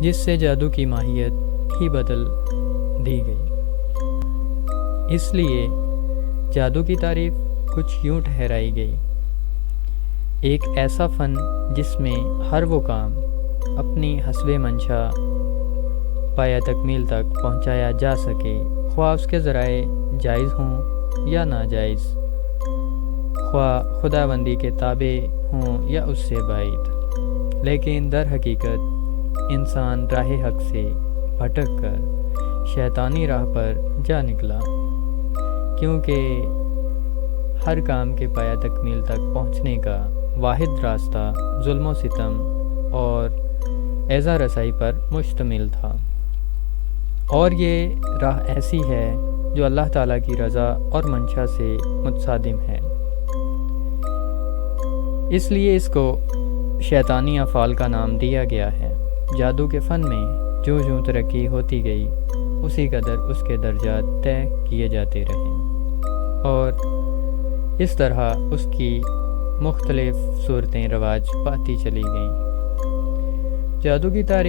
جس سے جادو کی ماہیت ہی بدل دی گئی۔ اس لیے جادو کی تعریف کچھ یوں ٹھہرائی گئی: ایک ایسا فن جس میں ہر وہ کام اپنی حسب منشا پایہ تکمیل تک پہنچایا جا سکے، خواہ اس کے ذرائع جائز ہوں یا ناجائز، خواہ خدا بندی کے تابع ہوں یا اس سے بعید، لیکن در حقیقت انسان راہ حق سے بھٹک کر شیطانی راہ پر جا نکلا، کیونکہ ہر کام کے پایہ تکمیل تک پہنچنے کا واحد راستہ ظلم و ستم اور ایذا رسائی پر مشتمل تھا، اور یہ راہ ایسی ہے جو اللہ تعالیٰ کی رضا اور منشا سے متصادم ہے۔ اس لیے اس کو شیطانی افعال کا نام دیا گیا ہے۔ جادو کے فن میں جوں جوں ترقی ہوتی گئی، اسی قدر اس کے درجات طے کیے جاتے رہے، اور اس طرح اس کی مختلف صورتیں رواج پاتی چلی گئیں۔ جادو کی تاریخ